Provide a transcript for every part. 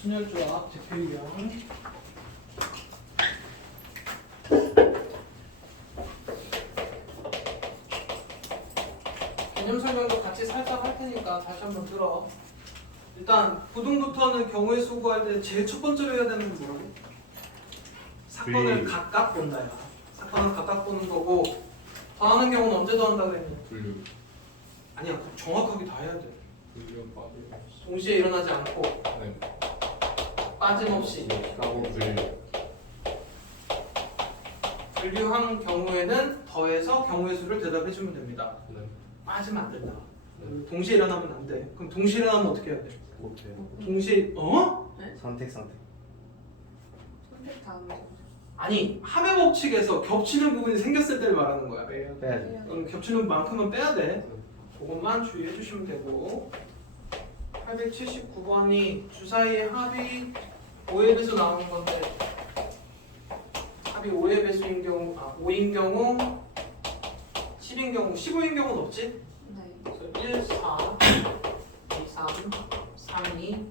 순열조합 대표 유형. 개념 설명도 같이 살짝 할 테니까 다시 한번 들어. 일단 부등부터는 경우의 수 구할 때 제일 첫 번째로 해야 되는 게 뭐라고? 사건을 각각 본다야. 사건을 각각 보는 거고, 더하는 경우는 언제 더한다 그랬니? 분류. 아니야, 정확하게 다 해야 돼. 분류 빠짐없이. 동시에 일어나지 않고 네. 빠짐없이. 까고 분류. 분류한 경우에는 더해서 경우의 수를 대답해 주면 됩니다. 네. 빠지면 안 된다. 네. 동시에 일어나면 안 돼. 그럼 동시에 일어나면 어떻게 해야 돼? 못해요. 동시에 선택. 선택 다음에 아니 합의 법칙에서 겹치는 부분이 생겼을 때를 말하는 거야. 빼야 돼. 그럼 겹치는 만큼은 빼야 돼. 그것만 주의해 주시면 되고. 879번이 주사위의 합이 5의 배수 나오는 건데 합이 5의 배수인 경우 5인 경우 10인 경우 15인 경우는 없지? 네. 그래서 1, 4, 2, 3, 3, 2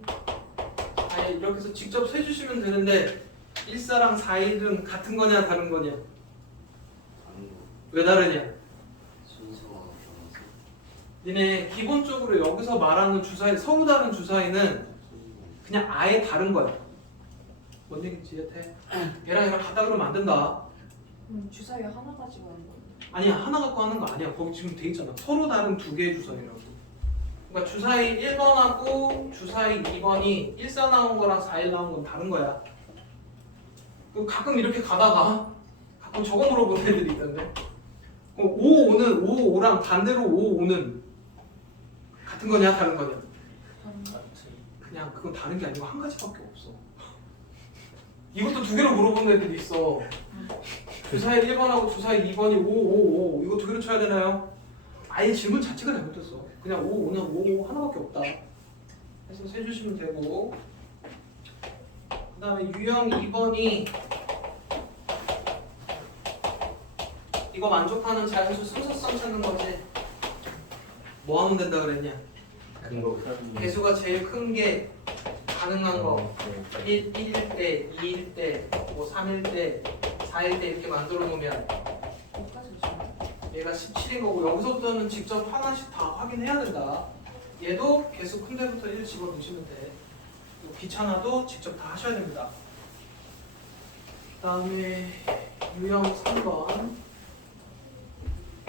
아예 이렇게 해서 직접 세주시면 되는데 1사랑 4일은 같은 거냐 다른 거냐? 왜 다르냐? 순서가 달라서. 니네 기본적으로 여기서 말하는 주사위 서로 다른 주사위는 그냥 아예 다른 거야. 뭔 얘기지 여태? 얘랑 같다 그러면 안 된다. 주사위 하나 가지고 하는 거예요. 아니야 하나 갖고 하는 거 아니야. 거기 지금 돼 있잖아. 서로 다른 두 개의 주사위라고. 그러니까 주사위 1번하고 주사위 2번이 1사 나온 거랑 4일 나온 건 다른 거야. 가끔 이렇게 가다가 가끔 저거 물어보는 애들이 있던데 5, 5는 5, 5랑 반대로 5, 5는 같은 거냐 다른 거냐? 그냥 그건 다른 게 아니고 한 가지밖에 없어. 이것도 두 개로 물어보는 애들이 있어. 주사위 1번하고 주사위 2번이 5, 5, 5 이거 두 개로 쳐야 되나요? 아예 질문 자체가 잘못됐어. 그냥 5, 5는 5, 5 하나밖에 없다. 해서 세주시면 되고 그 다음에 유형 2번이 이거 만족하는 자연수 순서성 찾는 거지. 뭐 하면 된다 그랬냐? 근거. 개수가 제일 큰 게 가능한 거 1일 때, 2일 때, 뭐 3일 때, 4일 때 이렇게 만들어 놓으면 여기까지 주시면 얘가 17인 거고 여기서부터는 직접 하나씩 다 확인해야 된다. 얘도 개수 큰 데부터 1 집어넣으시면 돼. 귀찮아도 직접 다 하셔야 됩니다. 그 다음에 유형 3번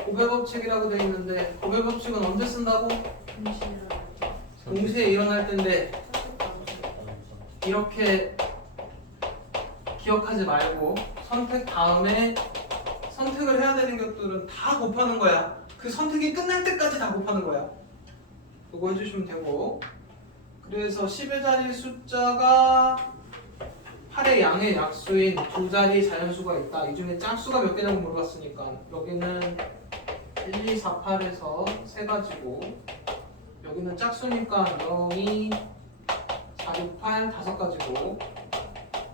고배법칙이라고 되어 있는데 고배법칙은 언제 쓴다고? 동시에 일어날 때인데 이렇게 기억하지 말고 선택 다음에 선택을 해야 되는 것들은 다 곱하는 거야. 그 선택이 끝날 때까지 다 곱하는 거야. 그거 해주시면 되고 그래서 10의 자리 숫자가 8의 양의 약수인 두 자리 자연수가 있다. 이 중에 짝수가 몇 개냐고 물어봤으니까 여기는 1, 2, 4, 8에서 세 가지고 여기는 짝수니까 0, 2, 4, 6, 8 다섯 가지고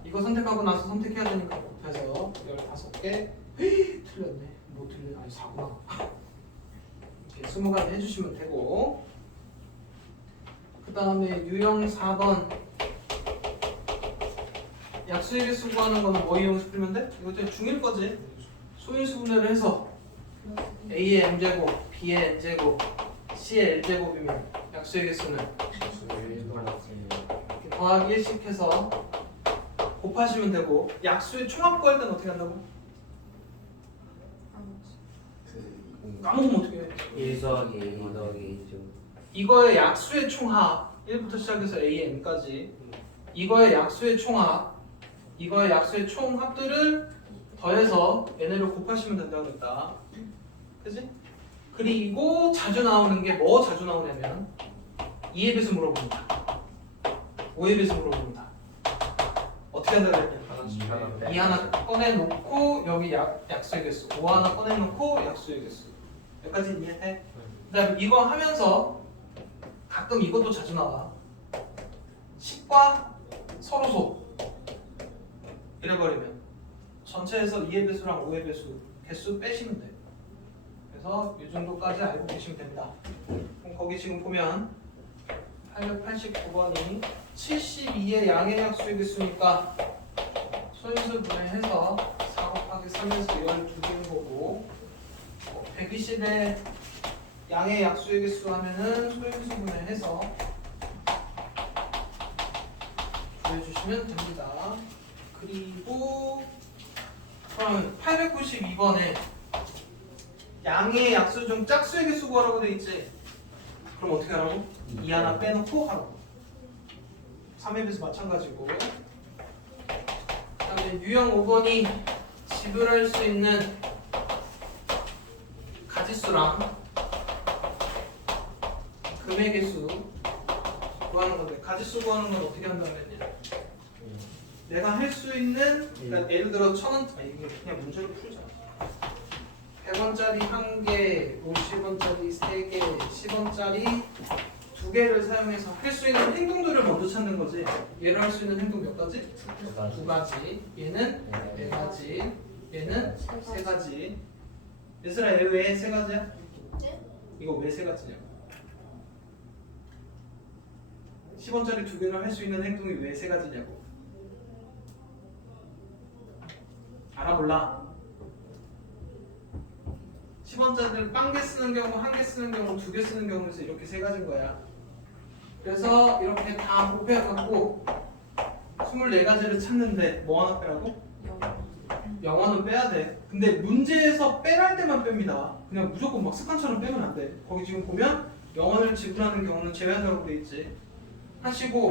이거 선택하고 나서 선택해야 되니까 곱해서 15개 틀렸네. 뭐 틀렸네? 아니 4구나. 이렇게 20가지 해주시면 되고 그 다음에 유형 4번 약수의 개수 구하는 거는 뭐 이용해서 풀면 돼? 이거 되게 중일 거지? 소인수 분해를 해서 A의 m제곱, B의 n제곱, C의 l제곱이면 약수의 개수는 이렇게 더하기 1씩 해서 곱하시면 되고 약수의 총합 구할 때는 어떻게 한다고? 까먹으면 어떻게 해? 1 더하기 2 더하기 2죠. 이거의 약수의 총합 1부터 시작해서 A의 n까지 이거의 약수의 총합 이거의 약수의 총합들을 더해서 n으로 곱하시면 된다고 했다. 그지? 그리고 자주 나오는 게 뭐 자주 나오냐면 2의 배수 물어봅니다. 5의 배수 물어봅니다. 어떻게 한다고 했냐? 2 하나 꺼내놓고 여기 약수의 개수 5 하나 꺼내놓고 약수의 개수 여기까지 이해해? 그 다음에 이거 하면서 가끔 이것도 자주 나와 10과 서로소 이래버리면 전체에서 2의 배수랑 5의 배수 개수 빼시면 돼. 그래서 이 정도까지 알고 계시면 됩니다. 그럼 거기 지금 보면 889번이 72의 양의 약수의 개수니까 소인수 분해해서 4 곱하기 3에서 12개인 거고 120의 양의 약수의 개수 하면은 소인수 분해해서 구해주시면 됩니다. 그리고 그럼 892번에 양의 약수 중 짝수의 개수 구하라고 돼 있지. 그럼 어떻게 하라고? 이 하나 빼놓고 하라고. 3앱에서 마찬가지고. 그다음에 유형 5번이 지불할 수 있는 가지수랑 금액의 수 구하는 건데, 가지수 구하는 건 어떻게 한다면요? 내가 할 수 있는, 그러니까 예를 들어 1,000원, 이게 그냥 문제를 풀자. 100원짜리 1개, 50원짜리 3개, 10원짜리 2개를 사용해서 할 수 있는 행동들을 먼저 찾는 거지. 얘를 할 수 있는 행동 몇 가지? 2가지. 얘는 4가지. 얘는 3가지. 얘들아, 얘 왜 3가지야? 네? 이거 왜 3가지냐? 10원짜리 2개를 할 수 있는 행동이 왜 3가지냐고. 알아 몰라? 10원짜리를 1개 쓰는 경우, 1개 쓰는 경우, 2개 쓰는 경우에서 이렇게 3가지인 거야. 그래서 이렇게 다 곱해갖고 24가지를 찾는데 뭐 하나 빼라고? 영어는 빼야 돼. 근데 문제에서 빼랄 때만 뺍니다. 그냥 무조건 막 습관처럼 빼면 안 돼. 거기 지금 보면 영어를 지불하는 경우는 제외한다고 돼 있지. 하시고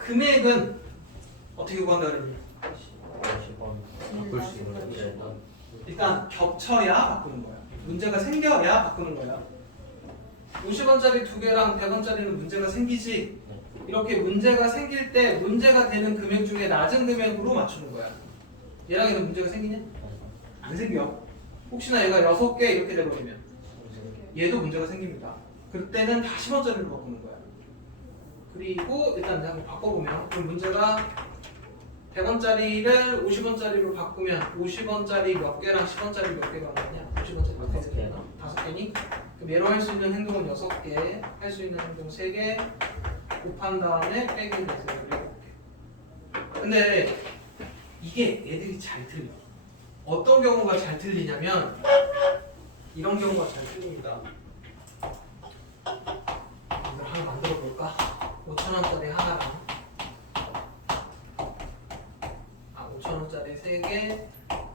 금액은 어떻게 구한다 그랬니? 50원 바꿀 수 있는 문제는 일단 겹쳐야 바꾸는 거야. 문제가 생겨야 바꾸는 거야. 50원짜리 2개랑 100원짜리는 문제가 생기지. 이렇게 문제가 생길 때 문제가 되는 금액 중에 낮은 금액으로 맞추는 거야. 얘랑 얘는 문제가 생기냐? 안 생겨. 혹시나 얘가 6개 이렇게 돼버리면 얘도 문제가 생깁니다. 그때는 다 10원짜리로 바꾸는 거야. 그리고 일단 내가 한번 바꿔보면, 그럼 문제가 100원짜리를 50원짜리로 바꾸면 50원짜리 몇 개랑 10원짜리 몇 개가 나오냐? 50원짜리 몇 다섯 개가 개. 나와? 5개니? 그럼 얘로 할 수 있는 행동은 6개, 할 수 있는 행동 3개, 곱한 다음에 빼기 돼서 7개. 근데 이게 애들이 잘 틀려. 어떤 경우가 잘 틀리냐면 이런 경우가 잘 틀립니다. 이걸 하나 만들어 볼까? 5,000원짜리 하나랑 5,000원짜리 3개,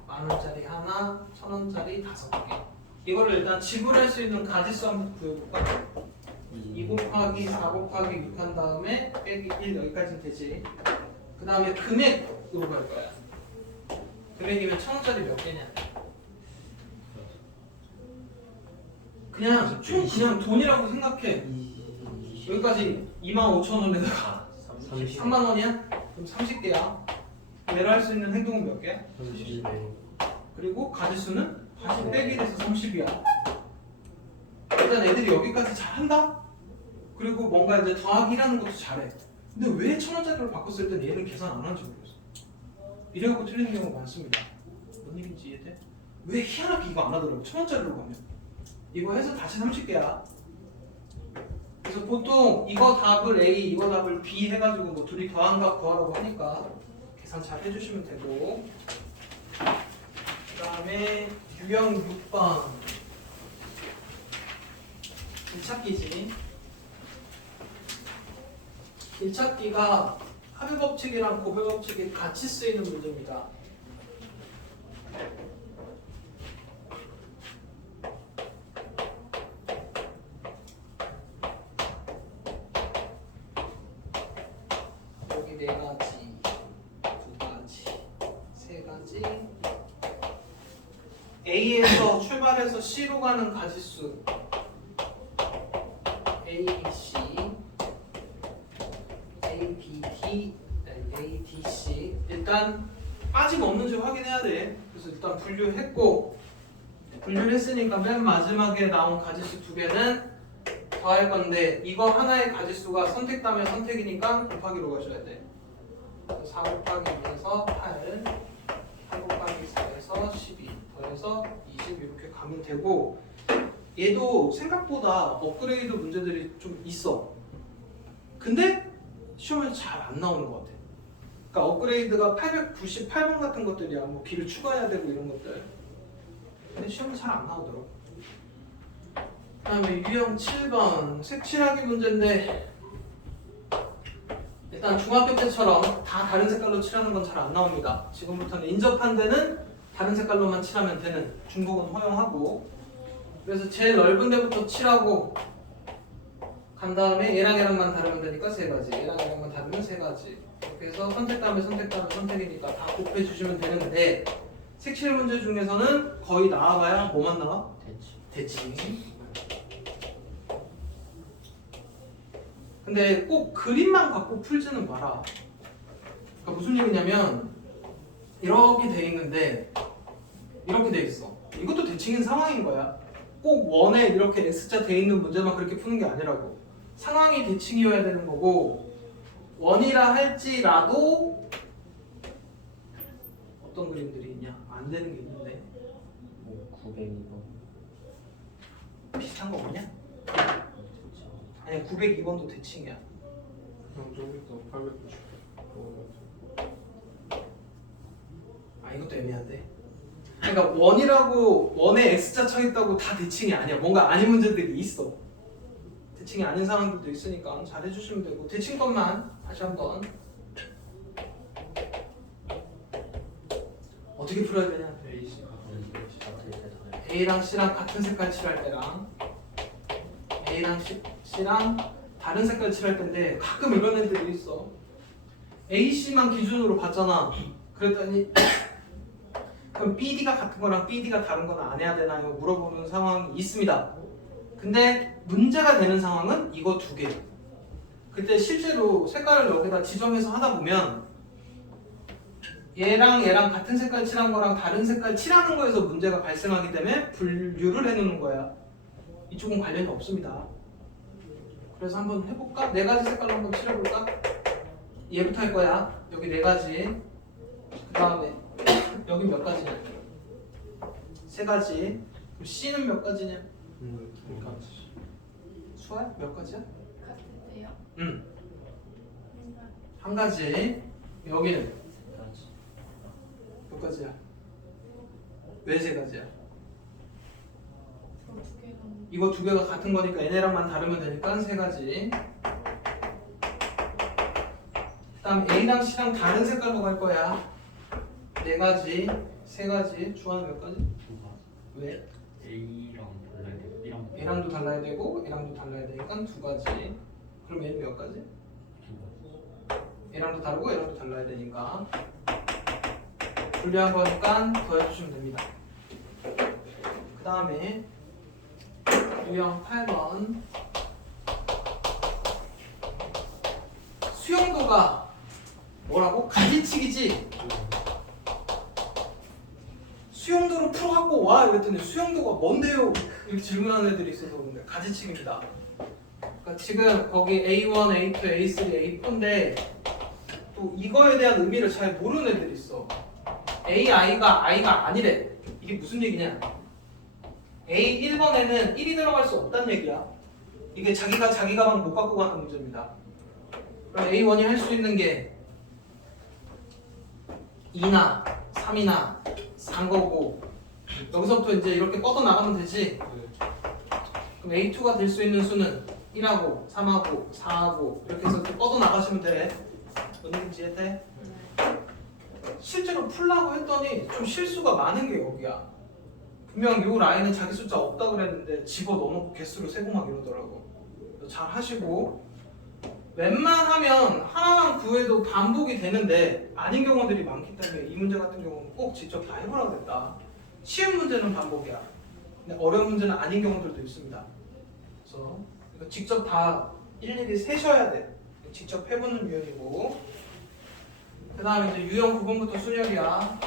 만원짜리 하나, 1,000원짜리 5개. 이거를 일단 지불할 수 있는 가지수 한번 구해볼까? 2 곱하기 4 곱하기 6 한 다음에 빼기 1 여기까지는 되지. 그 다음에 금액으로 갈 거야. 금액이면 1,000원짜리 몇 개냐? 그냥 돈이라고 생각해. 여기까지 25,000원에다가 3만 원이야? 그럼 30개야. 얘를 할 수 있는 행동은 몇 개야? 30개. 그리고 가지수는 다시 빼기 돼서 30이야. 일단 애들이 여기까지 잘한다? 그리고 뭔가 이제 더하기라는 것도 잘해. 근데 왜 1,000원짜리로 바꿨을 때 얘는 계산 안 하는지 모르겠어. 이래갖고 틀리는 경우가 많습니다. 뭔 얘기인지 이해돼? 왜 희한하게 이거 안 하더라고, 1,000원짜리로 가면. 이거 해서 다시 30개야. 그래서 보통 이거 답을 A, 이거 답을 B 해가지고 뭐 둘이 더한 값 구하라고 하니까 계산 잘 해주시면 되고. 그 다음에 유형 6번 일찾기지. 일찾기가 합의 법칙이랑 고배 법칙이 같이 쓰이는 문제입니다. 여기 4가지, 2가지, 3가지. A에서 출발해서 C로 가는 가지수 A, B, C, A, B, D, A, D, C. 일단 빠짐없는지 확인해야 돼. 그래서 일단 분류했고, 분류를 했으니까 맨 마지막에 나온 가지수 2개는 더할 건데, 이거 하나의 가지수가 선택다면 선택이니까 곱하기로 가셔야 돼. 4 곱하기 2에서 8, 8 곱하기 4에서 12, 더해서 20 이렇게 가면 되고, 얘도 생각보다 업그레이드 문제들이 좀 있어. 근데 시험에 잘 안 나오는 것 같아. 그러니까 업그레이드가 898번 같은 것들이야. 뭐 길을 추가해야 되고 이런 것들. 근데 시험에 잘 안 나오더라고. 그다음에 유형 7번 색칠하기 문제인데 일단 중학교 때처럼 다 다른 색깔로 칠하는 건 잘 안 나옵니다. 지금부터는 인접한 데는 다른 색깔로만 칠하면 되는 중복은 허용하고 그래서 제일 넓은 데부터 칠하고 간 다음에 얘랑 얘랑만 다르면 되니까 3가지 얘랑 얘랑만 다르면 3가지 이렇게 해서 선택 다음에 선택 다음에 선택이니까 다 곱해주시면 되는데 색칠 문제 중에서는 거의 나와봐야 뭐만 나와? 대칭. 근데 꼭 그림만 갖고 풀지는 마라. 그러니까 무슨 얘기냐면 이렇게 돼 있는데 이렇게 돼 있어. 이것도 대칭인 상황인 거야. 꼭 원에 이렇게 X자 돼 있는 문제만 그렇게 푸는 게 아니라고. 상황이 대칭이어야 되는 거고 원이라 할지라도 어떤 그림들이 있냐? 안 되는 게 있는데 뭐 902번. 비슷한 거 없냐? 아니 902번도 대칭이야. 형 저기서 890. 아 이것도 애매한데. 그러니까 원이라고 원에 X자 쳐 있다고 다 대칭이 아니야. 뭔가 아닌 문제들이 있어. 대칭이 아닌 상황들도 있으니까 잘 해주시면 되고 대칭 것만 다시 한번 어떻게 풀어야 되냐? AC 같은 A랑 C랑 같은 색깔 칠할 때랑 A랑 C랑 다른 색깔 칠할 때인데 가끔 이런 애들이 있어. A, C만 기준으로 봤잖아. 그랬더니 그럼 BD가 같은 거랑 BD가 다른 건 안 해야 되나요? 물어보는 상황이 있습니다. 근데 문제가 되는 상황은 이거 2개. 그때 실제로 색깔을 여기다 지정해서 하다 보면 얘랑 얘랑 같은 색깔 칠한 거랑 다른 색깔 칠하는 거에서 문제가 발생하기 때문에 분류를 해놓는 거야. 이쪽은 관련이 없습니다. 그래서 한번 해볼까? 4가지 색깔로 한번 칠해볼까? 얘부터 할 거야. 여기 4가지. 그 다음에 여기 몇 가지냐? 3가지. 그럼 C는 몇 가지냐? 2가지. 수아야? 몇 가지야? 같은데요? 응. 1가지. 여기는 몇 가지야? 왜 3가지야? 저 2개는 이거 2개가 같은 거니까 얘네랑만 다르면 되니까 3가지. 그 다음 A랑 C랑 다른 색깔로 갈 거야. 4가지, 3가지. 주환은 몇 가지? 2가지. 왜? A랑 달라야 되고 B랑 A랑도 달라야 되고 A랑도 달라야 되니까 2가지. 그럼 얘는 몇 가지? 2가지. A랑도 다르고 A랑도 달라야 되니까 분리한 거니까 더해주시면 됩니다. 그 다음에 유형 8번 수용도가 뭐라고? 가지치기지. 수용도로 풀어갖고 와 이랬더니 수용도가 뭔데요? 이렇게 질문하는 애들이 있어서 그런데 가지치기입니다. 그러니까 지금 거기 A1, A2, A3, A4인데 또 이거에 대한 의미를 잘 모르는 애들이 있어. AI가 I가 아니래. 이게 무슨 얘기냐? A 1번에는 1이 들어갈 수 없다는 얘기야. 이게 자기 가방 못 갖고 가는 문제입니다. 그럼 A1이 할 수 있는 게 2나 3이나 4인 거고 여기서부터 이제 이렇게 뻗어 나가면 되지. 그럼 A2가 될 수 있는 수는 1하고 3하고 4하고 이렇게 해서 뻗어 나가시면 돼. 뭔 얘기인지 이해돼? 실제로 풀라고 했더니 좀 실수가 많은 게 여기야. 분명 요 라인은 자기 숫자 없다 그랬는데 집어넣어놓고 개수를 세고 막 이러더라고. 잘 하시고 웬만하면 하나만 구해도 반복이 되는데 아닌 경우들이 많기 때문에 이 문제 같은 경우는 꼭 직접 다 해보라고 그랬다. 쉬운 문제는 반복이야. 근데 어려운 문제는 아닌 경우들도 있습니다. 그래서 이거 직접 다 일일이 세셔야 돼. 직접 해보는 유형이고 그 다음에 이제 유형 9번부터 순열이야.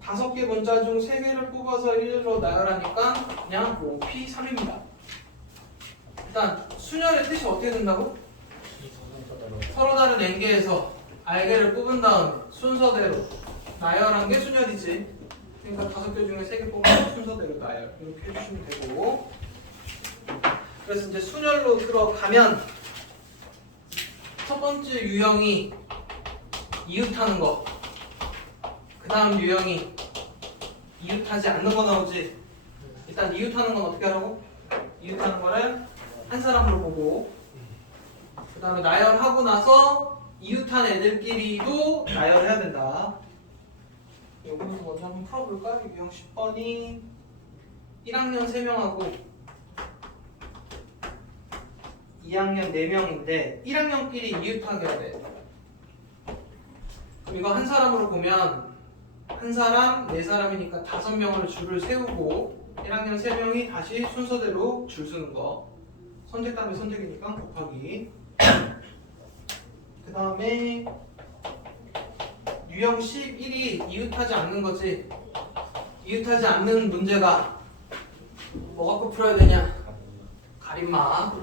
5개 문자 중 3개를 뽑아서 1로 나열하니까 그냥 뭐 P3입니다. 일단 순열의 뜻이 어떻게 된다고? 서로 다른 n개에서 r개를 뽑은 다음에 순서대로 나열한 게 순열이지. 그러니까 5개 중에 3개 뽑아서 순서대로 나열 이렇게 해주시면 되고 그래서 이제 순열로 들어가면 첫 번째 유형이 이웃하는 거, 그 다음 유형이 이웃하지 않는 거 나오지. 일단 이웃하는 건 어떻게 하라고? 이웃하는 거를 한 사람으로 보고, 그 다음에 나열하고 나서 이웃한 애들끼리도 나열해야 된다. 요거는 먼저 한번 풀어볼까? 유형 10번이 1학년 3명하고 2학년 4명인데 1학년끼리 이웃하게 해야 돼. 그럼 이거 한 사람으로 보면 한 사람, 4사람이니까 5명을 줄을 세우고 1학년 3명이 다시 순서대로 줄 서는 거. 선택 다음에 선택이니까 곱하기. 그 다음에 유형 11이 이웃하지 않는 거지. 이웃하지 않는 문제가 뭐 갖고 풀어야 되냐? 가림막.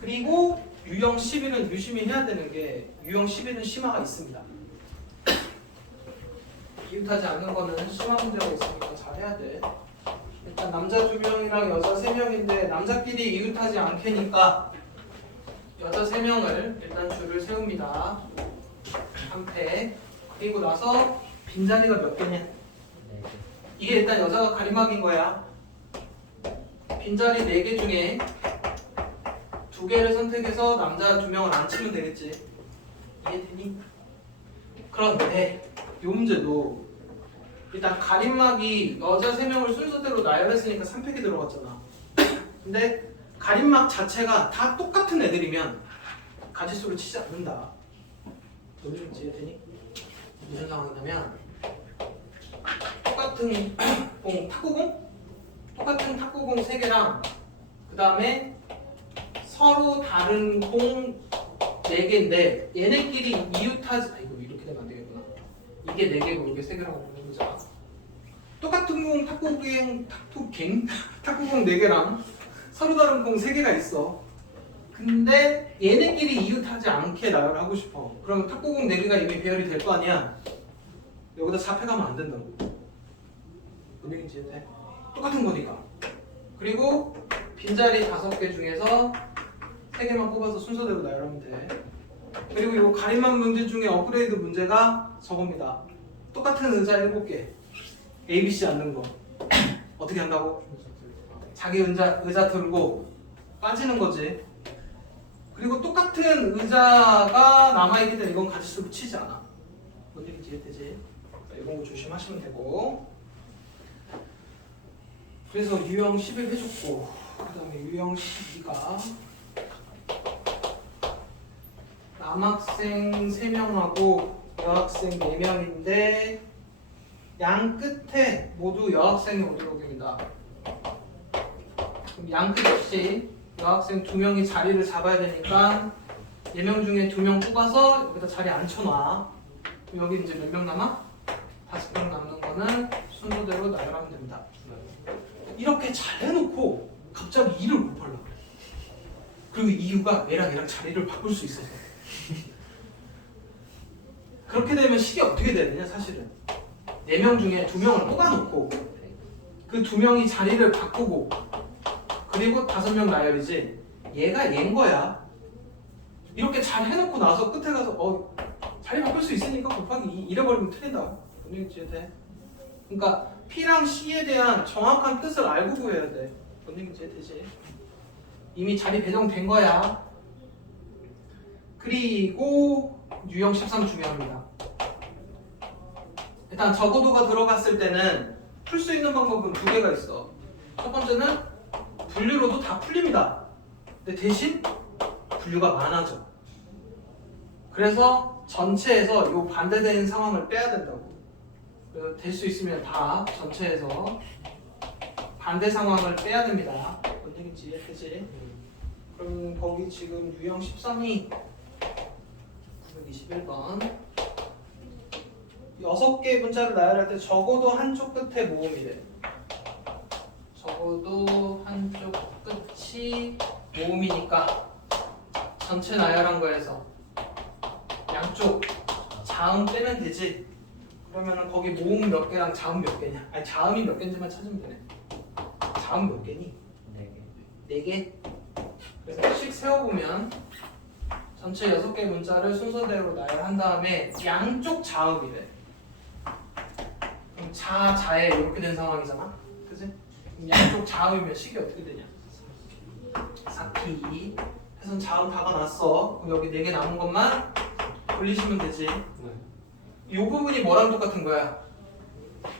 그리고 유형 11은 유심히 해야 되는 게 유형 11은 심화가 있습니다. 이웃하지 않는 거는 심화 문제가 있으니까 잘 해야 돼. 일단 남자 2명이랑 여자 3명인데 남자끼리 이웃하지 않게니까 여자 3명을 일단 줄을 세웁니다. 한 패. 그리고 나서 빈자리가 몇 개냐? 네. 이게 일단 여자가 가림막인 거야. 빈자리 4개 중에 2개를 선택해서 남자 2명을 안 치면 되겠지. 이해되니? 그런데 이 문제도 일단 가림막이 여자 3명을 순서대로 나열했으니까 3팩이 들어갔잖아. 근데 가림막 자체가 다 똑같은 애들이면 가지수를 치지 않는다. 논리는 이해되니? 무슨 상황이냐면 똑같은 공 탁구공? 똑같은 탁구공 3개랑 그 다음에 서로 다른 공 4개인데 얘네끼리 이웃하지 이거 이렇게 되면 안 되겠구나. 이게 4개고 이게 3개라고 해보자. 똑같은 공 탁구공 4개랑 서로 다른 공 3개가 있어. 근데 얘네끼리 이웃하지 않게 나열하고 싶어. 그러면 탁구공 4개가 이미 배열이 될 거 아니야. 여기다 4패 가면 안 된다고. 뭔 얘기인지 이해돼? 똑같은 거니까. 그리고 빈자리 5개 중에서 3개만 뽑아서 순서대로 나열하면 돼. 그리고 이 가림막 문제 중에 업그레이드 문제가 저겁니다. 똑같은 의자 7개 A, B, C 앉는 거 어떻게 한다고? 자기 의자 들고 빠지는 거지. 그리고 똑같은 의자가 남아있기 때문에 이건 가지수로 치지 않아. 뭔 얘기인지 이해되지? 이런 거 조심하시면 되고. 그래서 유형 11 해줬고 그 다음에 유형 12가 남학생 3명하고 여학생 4명인데 양 끝에 모두 여학생이 오도록 됩니다. 그럼 양 끝 없이 여학생 2명이 자리를 잡아야 되니까 4명 중에 2명 뽑아서 여기다 자리 앉혀놔. 그럼 여기 이제 몇 명 남아? 5명 남는 거는 순서대로 나열하면 됩니다. 이렇게 잘 해놓고 갑자기 2를 곱하려고 그래. 그리고 이유가 얘랑 자리를 바꿀 수 있어서. 그렇게 되면 식이 어떻게 되느냐 사실은 4명 중에 2명을 뽑아놓고 그 2명이 자리를 바꾸고 그리고 5명 나열이지 얘가 얘인 거야. 이렇게 잘 해놓고 나서 끝에 가서 자리 바꿀 수 있으니까 곱하기 2 이래버리면 틀린다. 뭔 얘기인지 이해돼? 그러니까 P랑 C에 대한 정확한 뜻을 알고 구해야 돼. 뭔 얘기인지 이해되지? 이미 자리 배정된 거야. 그리고 유형 13 중요합니다. 일단 적어도가 들어갔을 때는 풀 수 있는 방법은 2개가 있어. 첫 번째는 분류로도 다 풀립니다. 근데 대신 분류가 많아져. 그래서 전체에서 이 반대되는 상황을 빼야 된다고. 그래서 될 수 있으면 다 전체에서 반대 상황을 빼야 됩니다. 뭔 얘기인지 이해되지? 그럼 거기 지금 유형 13이 921번 6개의 문자를 나열할 때 적어도 한쪽 끝에 모음이래. 적어도 한쪽 끝이 모음이니까 전체 나열한 거에서 양쪽 자음 빼면 되지. 그러면은 거기 모음 몇 개랑 자음 몇 개냐? 아니 자음이 몇 개인지만 찾으면 되네. 자음 몇 개니? 4개. 4개? 그래서 씩 세워보면 전체 6개 문자를 순서대로 나열한 다음에 양쪽 자음이래. 그럼 자에 이렇게 된 상황이잖아. 그지? 그럼 양쪽 자음이면 식이 어떻게 되냐? 4P 해서 자음 다가 났어. 그럼 여기 4개 남은 것만 돌리시면 되지. 네. 이 부분이 뭐랑 똑같은 거야?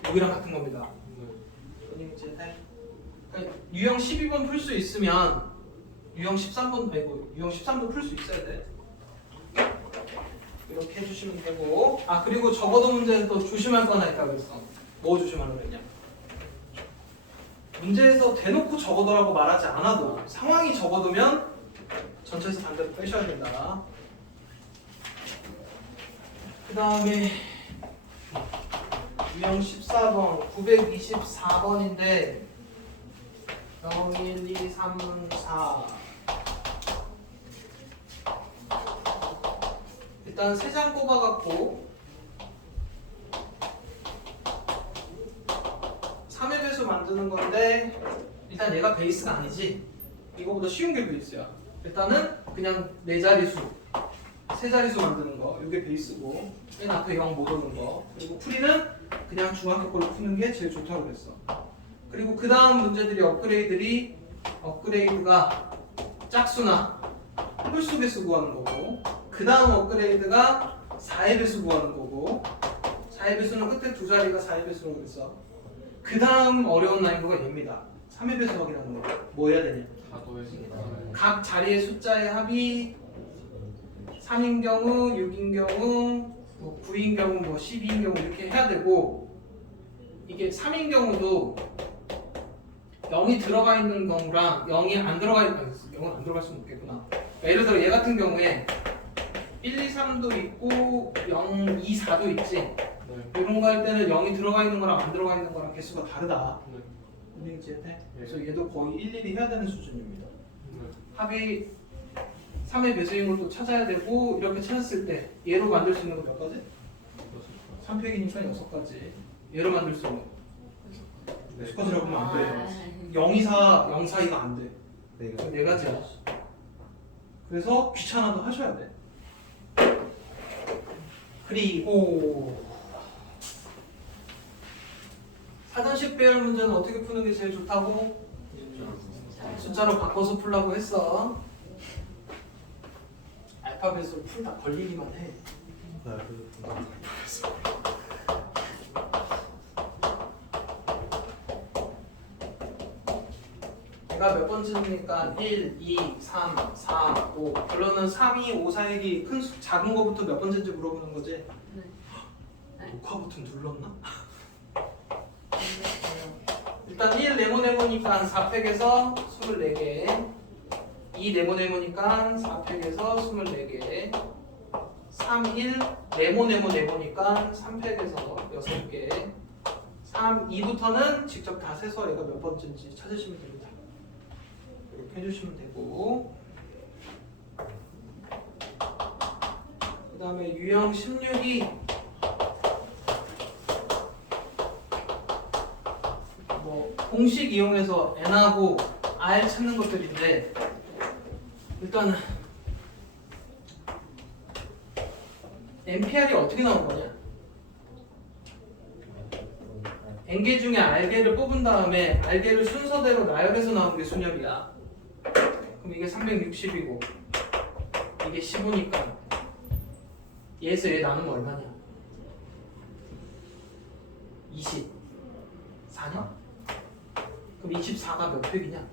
여기랑 같은 겁니다. 네. 그러니까 유형 12번 풀 수 있으면 유형 13번 아니고 유형 13도 풀 수 있어야 돼. 이렇게 해주시면 되고 그리고 적어도 문제에서 조심할 거 하나 있다고 그랬어. 뭐 조심하라고 그랬냐? 문제에서 대놓고 적어두라고 말하지 않아도 상황이 적어두면 전체에서 반대로 빼셔야 된다. 그 다음에 유형 14번 924번인데 0, 1, 2, 3, 4 일단 3장 꼽아갖고 3의 배수 만드는 건데 일단 얘가 베이스가 아니지. 이거보다 쉬운 게 베이스야. 일단은 그냥 4자리수 3자리수 만드는 거 이게 베이스고 맨 앞에 0 못 오는 거 그리고 풀이는 그냥 중학교 걸로 푸는 게 제일 좋다고 그랬어. 그리고 그 다음 문제들이 업그레이드가 짝수나 홀수 배수 구하는 거고 그 다음 업그레이드가 4의 배수 구하는 거고 4의 배수는 끝에 2자리가 4의 배수라고 그랬어. 그 다음 어려운 난이도가 얘입니다. 3의 배수 확인하는 거. 뭐 해야 되냐? 다 더해서 각 자리의 숫자의 합이 3인 경우, 6인 경우, 9인 경우, 12인 경우 이렇게 해야 되고 이게 3인 경우도 0이 들어가 있는 경우랑 0이 안 들어가 있는 0은 안 들어갈 수는 없겠구나. 그러니까 예를 들어 얘 같은 경우에 1, 2, 3도 있고 0, 2, 4도 있지. 네. 이런 거 할 때는 0이 들어가 있는 거랑 안 들어가 있는 거랑 개수가 다르다. 네. 이해돼? 그래서 얘도 거의 일일이 해야 되는 수준입니다. 네. 합이 3의 배수인 걸 또 찾아야 되고 이렇게 찾았을 때 얘로 만들 수 있는 거 몇 가지? 3팩이니까 6가지. 얘로 만들 수 있는 거. 네. 6가지라고 하면 안 돼. 0, 2, 4, 0, 4, 2가 안 돼. 네. 4가지야. 그래서 귀찮아도 하셔야 돼. 그리고 사전식 배열 문제는 어떻게 푸는 게 제일 좋다고? 숫자로 바꿔서 풀라고 했어. 알파벳으로 풀다 걸리기만 해. 얘가 몇 번째입니까? 1, 2, 3, 4, 5. 결론은 3, 2, 5, 4, 1이 큰 작은 거부터 몇 번째인지 물어보는 거지? 네. 녹화 버튼 눌렀나? 일단 1 네모네모니까 4팩에서 24개 2 네모네모니까 4팩에서 24개 3, 1 네모네모니까 3팩에서 6개 3, 2부터는 직접 다 세서 얘가 몇 번째인지 찾으시면 됩니다. 이렇게 해주시면 되고 그 다음에 유형 16이 공식 이용해서 n하고 r 찾는 것들인데 일단 NPR이 어떻게 나온 거냐? n개 중에 r개를 뽑은 다음에 r개를 순서대로 나열해서 나온 게 순열이야. 그럼 이게 360이고 이게 15니까 얘에서 얘 나누면 얼마냐? 24냐? 그럼 24가 몇 팩이냐?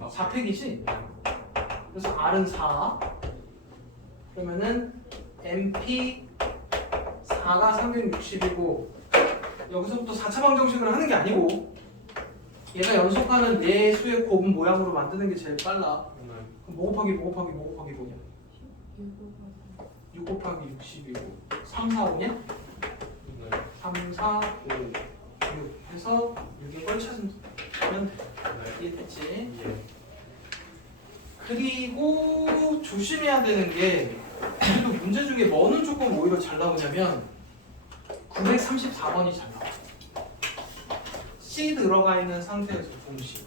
4팩이지? 그래서 R은 4 그러면은 MP 4가 360이고 여기서부터 4차 방정식을 하는 게 아니고 얘가 연속하는 4수의 곱은 모양으로 만드는 게 제일 빨라. 그럼 뭐 곱하기 뭐 곱하기 뭐 곱하기 뭐냐? 6 곱하기 60이고 3, 4, 5냐? 3, 4, 5, 6 해서 6인 걸 찾으면 돼. 이해됐지? 그리고 조심해야 되는 게 그래도 문제 중에 뭐는 조금 오히려 잘 나오냐면 934번이 잘 나와. C 들어가 있는 상태에서 공식.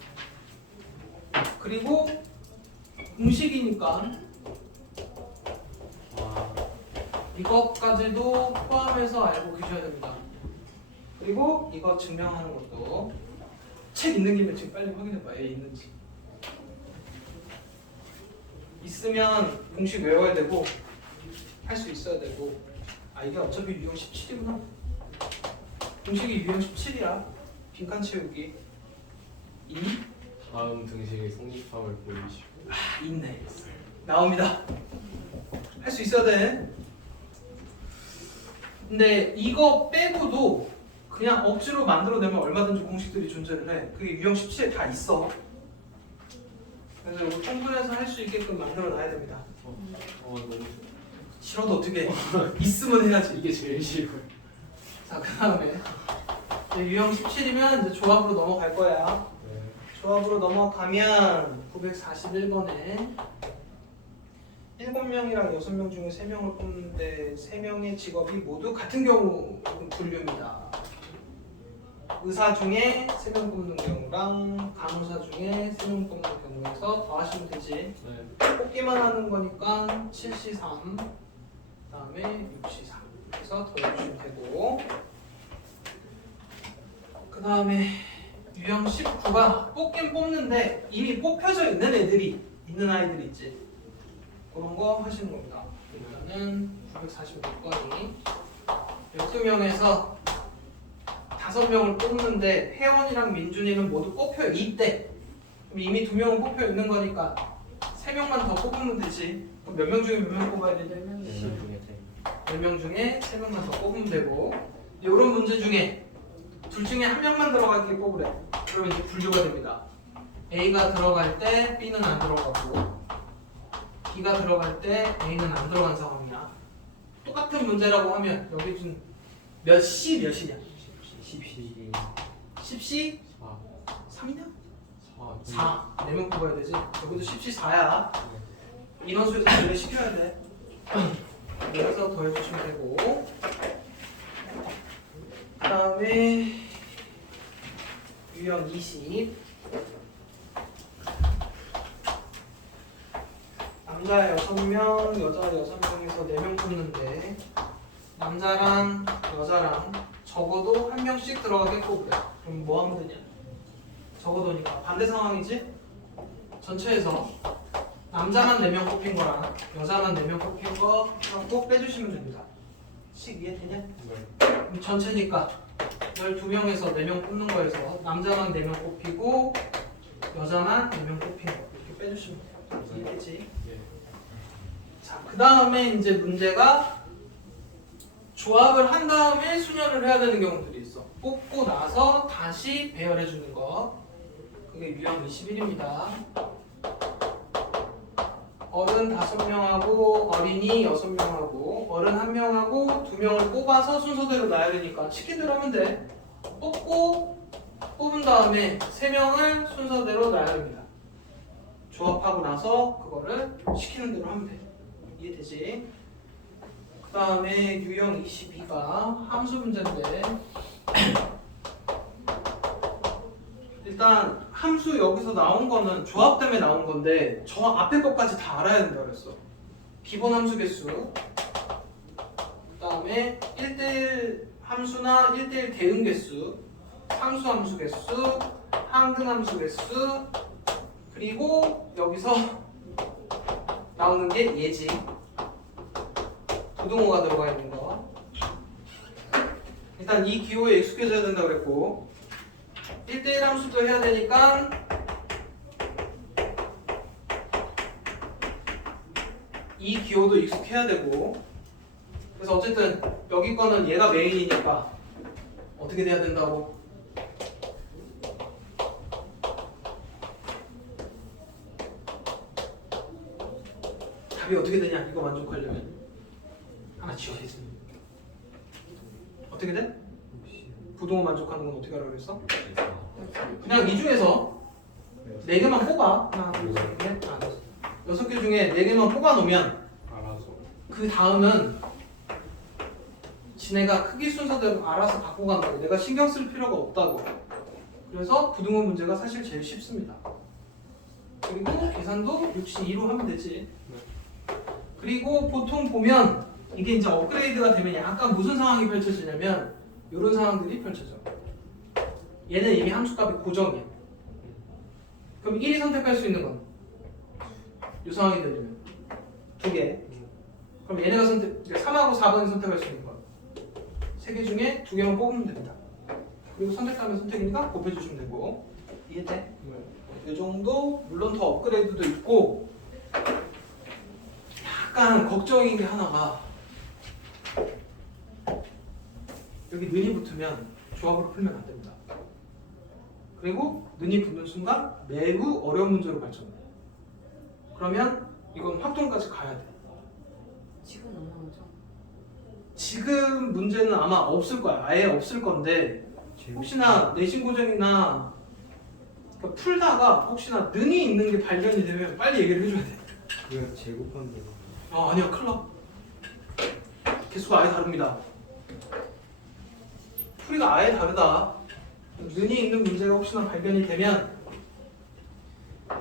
그리고 공식이니까 와. 이것까지도 포함해서 알고 계셔야 됩니다. 그리고 이거 증명하는 것도 책 있는 김에 지금 빨리 확인해봐. 얘 있는지. 있으면 공식 외워야 되고 할 수 있어야 되고. 아 이게 어차피 유형 17이구나. 공식이 유형 17이라 빈칸 채우기. 이 다음 등식의 성립함을 보이시고 있네. 나옵니다. 할 수 있어야 돼. 근데 이거 빼고도 그냥 억지로 만들어내면 얼마든지 공식들이 존재를 해. 그게 유형 17에 다 있어. 그래서 이거 통분해서 할 수 있게끔 만들어 놔야 됩니다. 너무 싫어도 어떻게 해. 있으면 해야지. 이게 제일 싫어요. 자, 그 다음에 유형 17이면 이제 조합으로 넘어갈 거야. 네. 조합으로 넘어가면 941번에 7명이랑 6명 중에 3명을 뽑는데 3명의 직업이 모두 같은 경우 분류입니다. 의사 중에 3명 뽑는 경우랑 간호사 중에 3명 뽑는 경우에서 더하시면 되지. 네. 뽑기만 하는 거니까 7C3 그다음에 6C3 그래서 더해주시면 되고, 그 다음에 유형 19가 뽑긴 뽑는데 이미 뽑혀져 있는 애들이 있는 아이들이 있지. 그런 거 하시는 겁니다. 일단은 946번이 12명에서 5명을 뽑는데 혜원이랑 민준이는 모두 뽑혀 있대. 그럼 이미 2명은 뽑혀 있는 거니까 3명만 더 뽑으면 되지. 그럼 몇 명 중에 몇 명 뽑아야 되지? 4명 중에 10명 중에 3명만 더 뽑으면 되고, 이런 문제 중에 둘 중에 한 명만 들어가게 뽑으래. 그러면 이제 분류가 됩니다. A가 들어갈 때 B는 안 들어가고 B가 들어갈 때 A는 안 들어간 상황이야. 똑같은 문제라고 하면 여기 좀 몇 C 몇이냐? 10시 10C 4. 3이냐? 4. 4. 4명 뽑아야 되지. 여기도 10C 4야. 인원수에서 분류 시켜야 돼. 그래서 더해주시면 되고, 그 다음에 유형 20 남자 6명, 여자 6명에서 4명 뽑는데 남자랑 여자랑 적어도 한 명씩 들어가게 뽑으래. 그럼 뭐 하면 되냐? 적어도니까 반대 상황이지? 전체에서 남자만 4명 뽑힌 거랑 여자만 4명 뽑힌 거 꼭 빼주시면 됩니다. 식 이해되냐? 네. 그럼 전체니까 12명에서 4명 뽑는 거에서 남자만 4명 뽑히고 여자만 4명 뽑힌 거 이렇게 빼주시면 돼요. 이해되지? 예. 자, 그 다음에 이제 문제가 조합을 한 다음에 순열을 해야 되는 경우들이 있어. 뽑고 나서 다시 배열해 주는 거. 그게 유형 21입니다. 어른 5명하고 어린이 6명하고 어른 1명하고 2명을 뽑아서 순서대로 놔야 되니까 시킨 대로 하면 돼. 뽑은 다음에 3명을 순서대로 놔야 됩니다. 조합하고 나서 그거를 시키는 대로 하면 돼. 이해되지? 그 다음에 유형 22가 함수 문제인데, 일단 함수 여기서 나온 거는 조합 때문에 나온 건데 저 앞에 것까지 다 알아야 된다 그랬어. 기본 함수 개수, 그 다음에 1대1 함수나 1대1 대응 개수, 상수 함수 개수, 항등 함수 개수, 그리고 여기서 나오는 게 예지, 부등호가 들어가 있는 거. 일단 이 기호에 익숙해져야 된다 그랬고, 1대1 함수도 해야 되니까 이 기호도 익숙해야 되고, 그래서 어쨌든 여기 거는 얘가 메인이니까 어떻게 돼야 된다고? 답이 어떻게 되냐? 이거 만족하려면 하나 지워야지. 어떻게 돼? 부동호 만족하는 건 어떻게 하라고 그랬어? 그냥 이 중에서 4개만 뽑아. 하나, 둘, 셋, 넷, 하나, 6개 중에 4개만 뽑아 놓으면 알아서. 그 다음은 지네가 크기 순서대로 알아서 갖고 간다고. 내가 신경 쓸 필요가 없다고. 그래서 부등호 문제가 사실 제일 쉽습니다. 그리고 계산도 62로 하면 되지. 그리고 보통 보면 이게 이제 업그레이드가 되면 약간 무슨 상황이 펼쳐지냐면 이런 상황들이 펼쳐져. 얘는 이미 함수값이 고정이야. 그럼 1이 선택할 수 있는 건 이 상황이 되려면 2개. 그럼 얘네가 3하고 4번이 선택할 수 있는 건 3개 중에 2개만 뽑으면 됩니다. 그리고 선택하면 선택이니까 곱해주시면 되고. 이해돼? 이 정도. 물론 더 업그레이드도 있고 약간 걱정인 게 하나가 여기 는이 붙으면 조합으로 풀면 안 됩니다. 그리고 는이 붙는 순간 매우 어려운 문제로 발전해. 그러면 이건 확동까지 가야 돼. 지금 안 나오죠? 지금 문제는 아마 없을 거야. 아예 없을 건데 혹시나 내신 고정이나 그러니까 풀다가 혹시나 는이 있는 게 발견이 되면 빨리 얘기를 해줘야 돼. 왜 제곱한데? 아니야, 큰일 나. 개수가 아예 다릅니다. 풀이가 아예 다르다. 는이 있는 문제가 혹시나 발견이 되면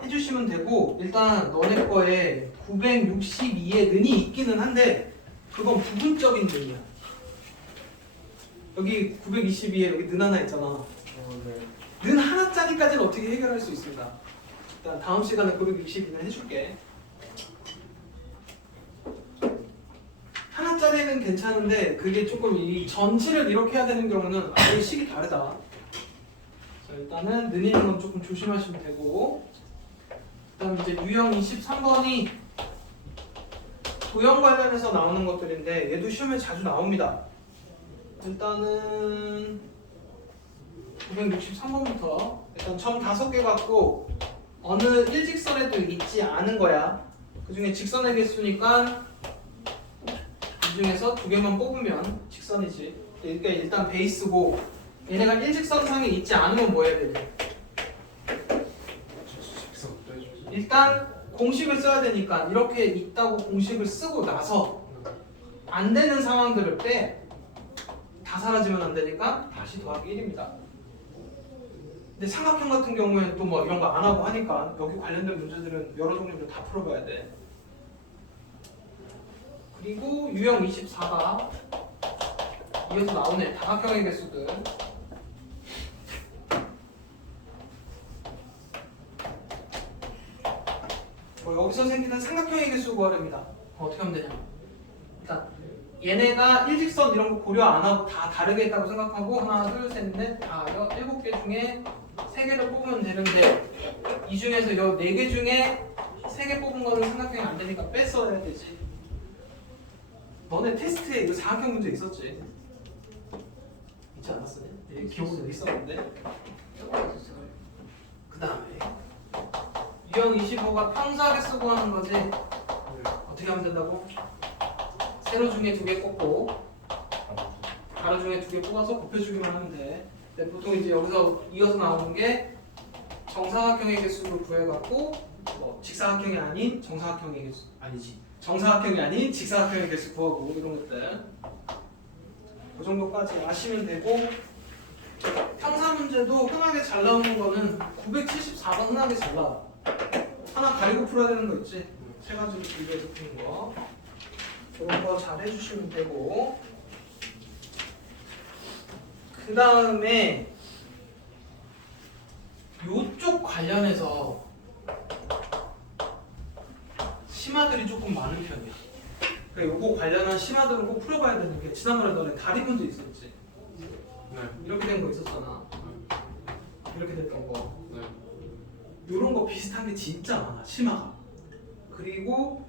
해주시면 되고, 일단 너네 거에 962에 는이 있기는 한데 그건 부분적인 는이야. 여기 922에 여기 는 하나 있잖아. 는 하나짜리까지는 어떻게 해결할 수 있습니다. 일단 다음 시간에 962는 해줄게. 하나짜리는 괜찮은데 그게 조금 이 전치를 이렇게 해야 되는 경우는 아예 식이 다르다. 자, 일단은 는 있는 건 조금 조심하시면 되고, 그다음 이제 유형 23번이 도형 관련해서 나오는 것들인데 얘도 시험에 자주 나옵니다. 일단은 963번부터 일단 점 5개 갖고 어느 일직선에도 있지 않은 거야. 그 중에 직선의 개수니까 이 중에서 2개만 뽑으면 직선이지. 그러니까 일단 베이스고, 얘네가 일직선상에 있지 않으면 뭐 해야 되냐? 일단 공식을 써야 되니까 이렇게 있다고 공식을 쓰고 나서 안 되는 상황들을 빼. 다 사라지면 안 되니까 다시 더하기 1입니다. 근데 삼각형 같은 경우에는 또 뭐 이런 거 안 하고 하니까 여기 관련된 문제들은 여러 종류를 다 풀어봐야 돼. 그리고 유형 24가 이어서 나오네. 다각형의 개수들. 여기서 생기는 삼각형의 개수 구하렵니다. 어떻게 하면 되냐? 일단 얘네가 일직선 이런 거 고려 안 하고 다 다르게 있다고 생각하고 하나, 둘, 셋, 넷, 다 7개 중에 3개를 뽑으면 되는데 이 중에서 요 4개 중에 3개 뽑은 거는 삼각형이 안 되니까 뺐어야 되지. 너네 테스트에 이거 사각형 문제 있었지? 있지 않았어? 기억은 있었는데. 그 다음에 유형 25가 평소하게 쓰고 하는 거지. 어떻게 하면 된다고? 세로 중에 2개 꽂고 가로 중에 2개 뽑아서 곱해주기만 하면 돼. 근데 보통 이제 여기서 이어서 나오는 게 정사각형의 개수를 구해갖고 뭐 직사각형이 아닌 정사각형의 개수 아니지. 정사각형이 아닌 직사각형의 개수 구하고 이런 것들. 그 정도까지 아시면 되고, 평사 문제도 흔하게 잘 나오는 거는 974번 흔하게 잘 나와. 하나 가리고 풀어야 되는 거 있지? 3가지로 분류해서 푸는 거. 그런 거 잘 해주시면 되고, 그 다음에 요쪽 관련해서 심화들이 조금 많은 편이야. 그러니까 요거 관련한 심화들을 꼭 풀어봐야 되는 게, 지난번에 너네 다리 문제 있었지? 네. 이렇게 된 거 있었잖아. 이렇게 됐던 거. 네. 요런 거 비슷한 게 진짜 많아, 심화가. 그리고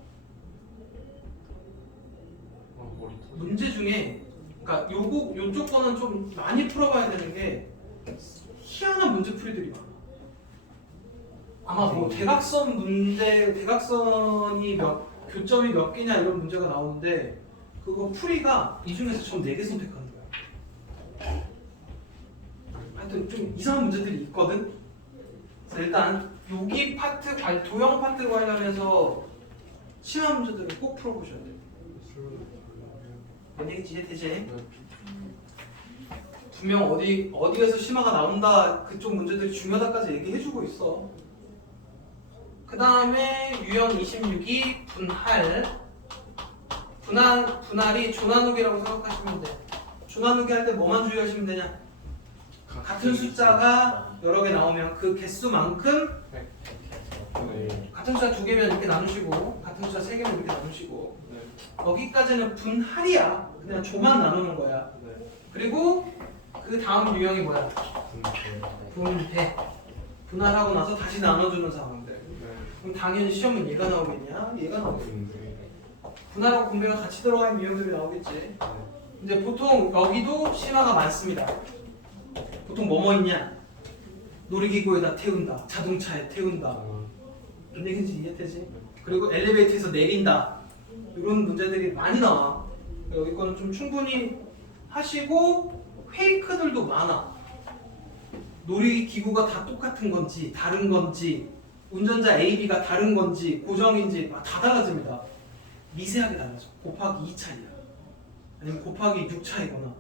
머리 터지. 문제 중에, 그러니까 요쪽 거는 좀 많이 풀어봐야 되는 게 희한한 문제풀이들이 많아. 아마 뭐 대각선 문제, 대각선이 교점이 몇 개냐 이런 문제가 나오는데 그거 풀이가 이 중에서 전 4개 선택하는 거야. 하여튼 좀 이상한 문제들이 있거든. 그래서 일단 여기 파트, 도형 파트 관련해서 심화 문제들을 꼭 풀어보셔야 돼요. 뭔 얘기인지 이해되지? 분명 어디에서 심화가 나온다 그쪽 문제들이 중요하다까지 얘기해주고 있어. 그 다음에 유형 26이 분할이 조나누기라고 생각하시면 돼. 조나누기 할 때 뭐만 주의하시면 되냐? 같은 숫자가 여러 개 나오면 그 개수만큼 네. 같은 숫자 2개면 이렇게 나누시고 같은 숫자 3개면 이렇게 나누시고 네. 여기까지는 분할이야. 그냥 조만 나누는 거야. 네. 그리고 그 다음 유형이 뭐야? 분배. 분할하고 나서 다시 나눠주는 상황들. 네. 그럼 당연히 시험은 얘가 나오겠냐? 얘가 나오겠지. 네. 분할하고 분배가 같이 들어가 있는 유형들이 나오겠지. 이제 보통 여기도 심화가 많습니다. 보통 뭐뭐 있냐? 놀이기구에다 태운다, 자동차에 태운다. 이런 얘기지, 이해되지? 그리고 엘리베이터에서 내린다. 이런 문제들이 많이 나와. 여기 거는 좀 충분히 하시고 페이크들도 많아. 놀이기구가 다 똑같은 건지 다른 건지 운전자 A, B가 다른 건지 고정인지 다 달라집니다. 미세하게 달라져. 곱하기 2차이야. 아니면 곱하기 6차이거나.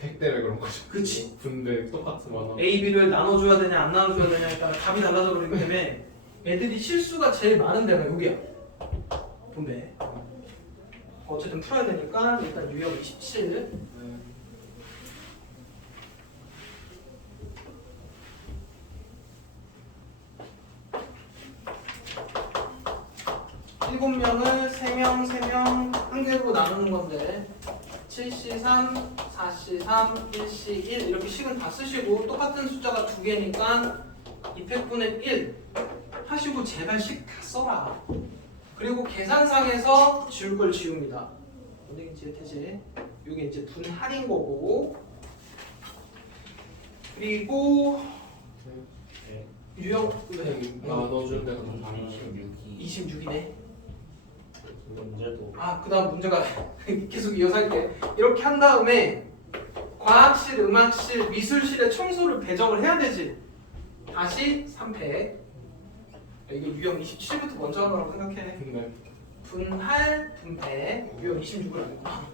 100대 왜 그런 거죠? 그치. 분배 똑같은 만화. A, B를 나눠줘야 되냐 안 나눠줘야 되냐에 따라 답이 달라져 버리기 때문에 애들이 실수가 제일 많은 데가 여기야. 분배. 어쨌든 풀어야 되니까 일단 유형 27. 네. 일곱 명을 3명, 3명 한 개로 나누는 건데 7C3, 4C3, 1C1 이렇게 식은 다 쓰시고 똑같은 숫자가 2개니까 200분의 1 하시고 제발 식 다 써라. 그리고 계산상에서 지울 걸 지웁니다. 어디긴 지읒해지. 이게 이제 분할인 거고 그리고 유형 나눠주는 데가 더 많이 26이네. 문제도 그 다음 문제가 계속 이어서 할게. 이렇게 한 다음에 과학실, 음악실, 미술실에 청소를 배정을 해야 되지. 다시 3팩. 이게 유형 27부터 먼저 하는 거라고 생각해. 네. 분할, 분배. 유형 26을 안 했구나.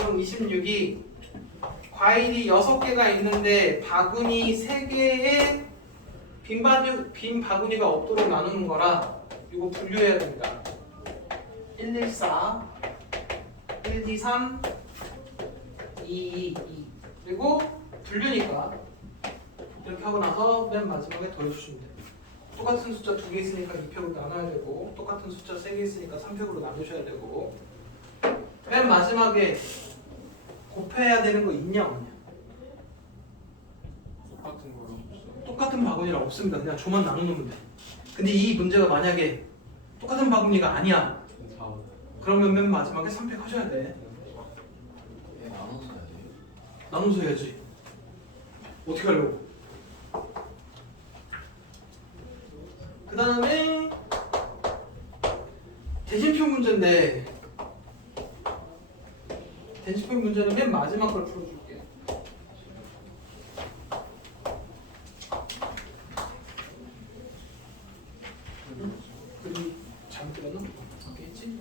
유형 26이 과일이 6개가 있는데 바구니 3개에 빈 바구니가 없도록 나누는 거라 이거 분류해야 됩니다. 114, 123, 222 그리고 분류니까 이렇게 하고 나서 맨 마지막에 더해주시면 돼요. 똑같은 숫자 2개 있으니까 2표로 나눠야 되고 똑같은 숫자 3개 있으니까 3표로 나누셔야 되고 맨 마지막에 곱해야 되는 거 있냐 없냐? 똑같은 거랑 없어요. 똑같은 바구니랑 없습니다. 그냥 조만 나눠놓으면 돼. 근데 이 문제가 만약에 똑같은 바구니가 아니야. 그러면 맨 마지막에 3팩 하셔야 돼. 왜 나눠서 해야 돼요? 나눠서 해야지. 어떻게 하려고? 그 다음에 대진표 문제인데 대진표 문제는 맨 마지막 걸 풀어줄게. 그림 잘못 그렸나? 알겠지?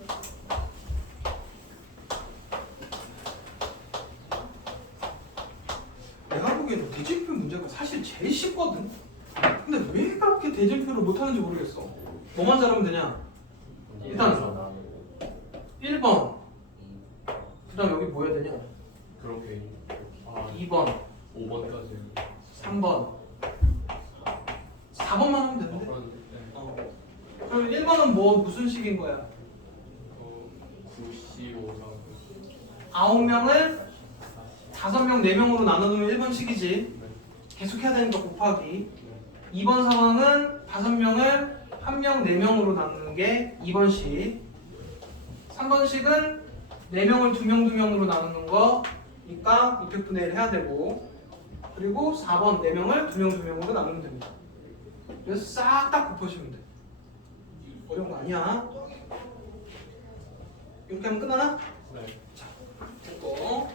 내가 보기에는 대진표 문제가 사실 제일 쉽거든. 근데 왜 그렇게 대진표를 못하는지 모르겠어. 뭐만 잘하면 되냐? 일단 1번 그 다음 여기 뭐 해야 되냐? 그렇게 2번 5번까지 3번 4번만 하면 되는데? 그럼 1번은 뭐 무슨 식인 거야? 9C 5 9명을 5명, 4명으로 나눠놓으면 1번식이지. 계속 해야 되니까 곱하기. 2번 상황은 5명을 1명, 4명으로 나누는 게 2번식. 3번식은 4명을 2명, 2명으로 나누는 거니까 200분의 1 해야 되고 그리고 4번 4명을 2명, 2명으로 나누면 됩니다. 그래서 싹 다 곱하시면 돼. 어려운 거 아니야. 이렇게 하면 끝나나? 네. 됐고